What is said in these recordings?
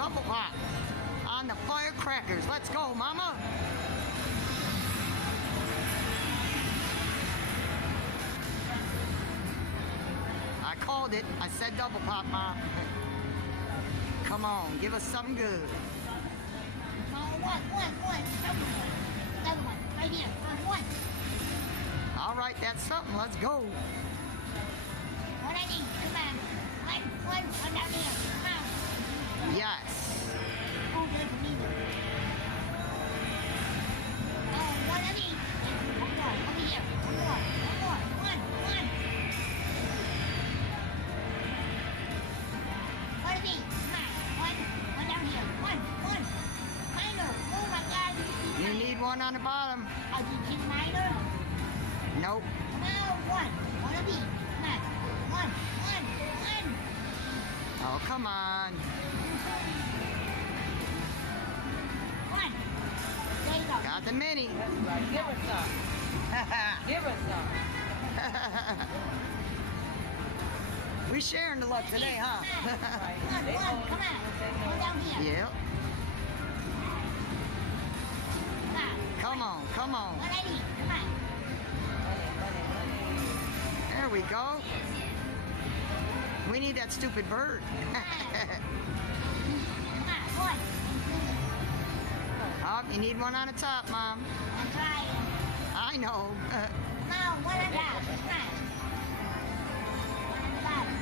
Double Pop on the Firecrackers. Let's go, mama. I called it. I said Double Pop, Mom. Come on, give us something good. One. Double one. Right here. One. All right, that's something. Let's go. What I need? Come on. One down here. Come on. Yes. Oh, there's neither. Oh, what I need? One more. Over here. One more. One. What I need? Come on. One down here. One. Minor. Oh my God. You need one on the bottom. I did you minor? Nope. Now one. What I need? Come on. One. Oh, come on. One. There you go. Got the mini. That's right. Give us some. Give us some. We sharing the luck today, huh? One. Come on. Go down here. Yep. Come on. What I need? Come on. There we go. We need that stupid bird. Come on. One. Oh, you need one on the top, Mom. I'm trying. I know. No, one on top. Come on. One on the bottom.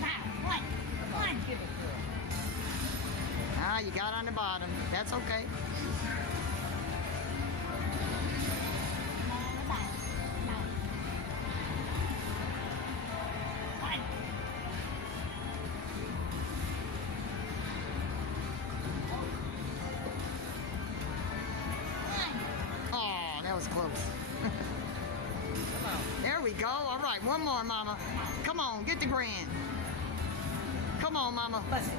Come on. One. Give it to us. Ah, you got on the bottom. That's okay. One on the bottom. No. One. Oh, that was close. Come on. There we go. All right, one more, Mama. Come on, get the grand. Come on, Mama. Listen.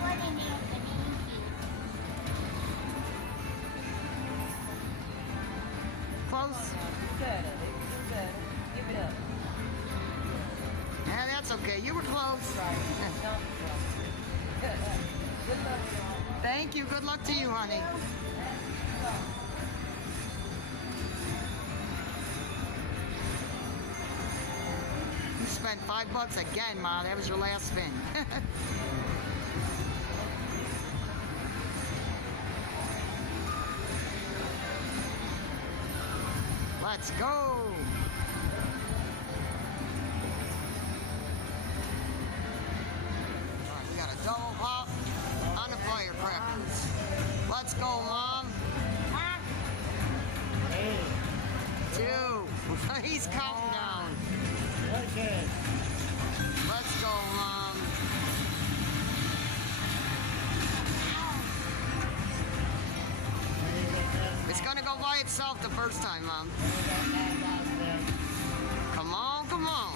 One in there. Close. Do better. Do better. Give it up. Yeah, that's okay. You were close. Good luck. Thank you. Good luck to you, honey. You spent $5 again, Ma. That was your last spin. Let's go. All right, we got a double pop on the Firecrackers. Let's go, Mom. 2. He's counting down. Okay. Let's go, Mom. It's gonna go by itself the first time, Mom. Come on. Come on,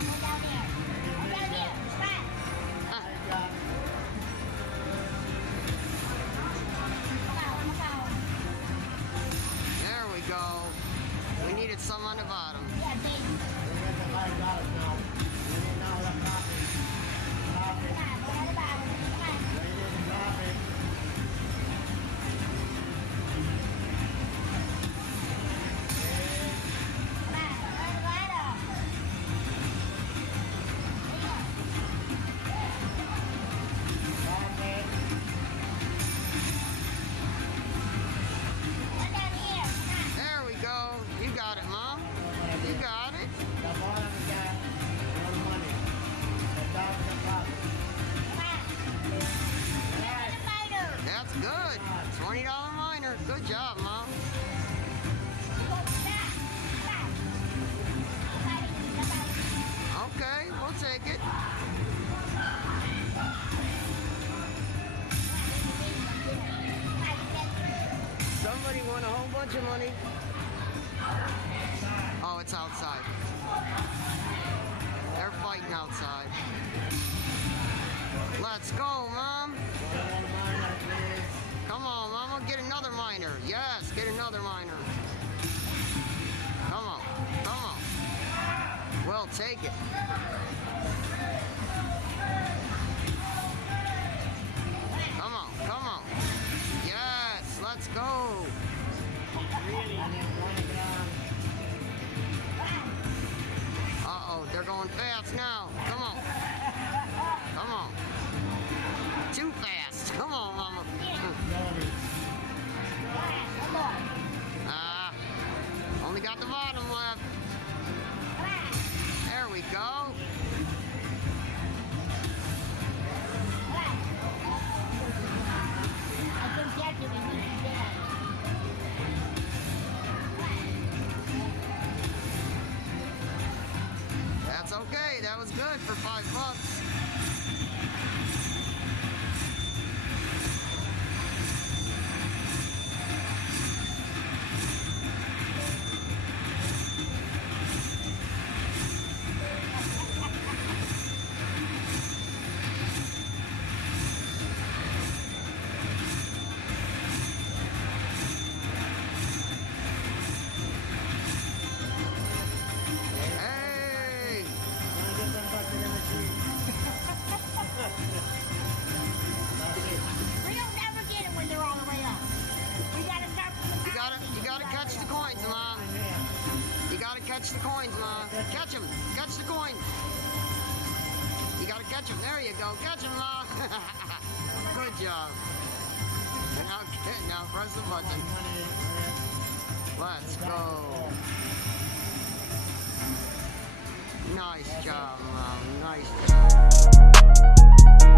go down there. Go down here. Come on. There we go. We needed some on the bottom. Yeah, baby. Come on, go down the bottom. Come on. Come on, go to the bottom. Go down here. Come on. There we go. You got it, Mom. You got it. The bottom got no money. The top is the bottom. Come on. Get the fighter. That's good. $20 minor. Good job, Mom. Okay, we'll take it. Somebody won a whole bunch of money. Oh, it's outside. They're fighting outside. Let's go, Mom. Come on, Mama, get another minor. Yes, get another minor. They'll take it. Come on, come on. Yes, let's go. Uh-oh, they're going fast now. Come on. Come on. Too fast. Come on, Mama. Only got the bottom left. There we go. I think that's what we need to get. That's okay. That was good for $5. We don't never get it when they're all the way up. We gotta start from the top. You gotta catch the coins, Mom. You gotta catch the coins, Mom. Catch them. Catch the coins. You gotta catch them. There you go. Catch them, Mom. Good job. Now press the button. Let's go. Nice job, Mom. Nice job.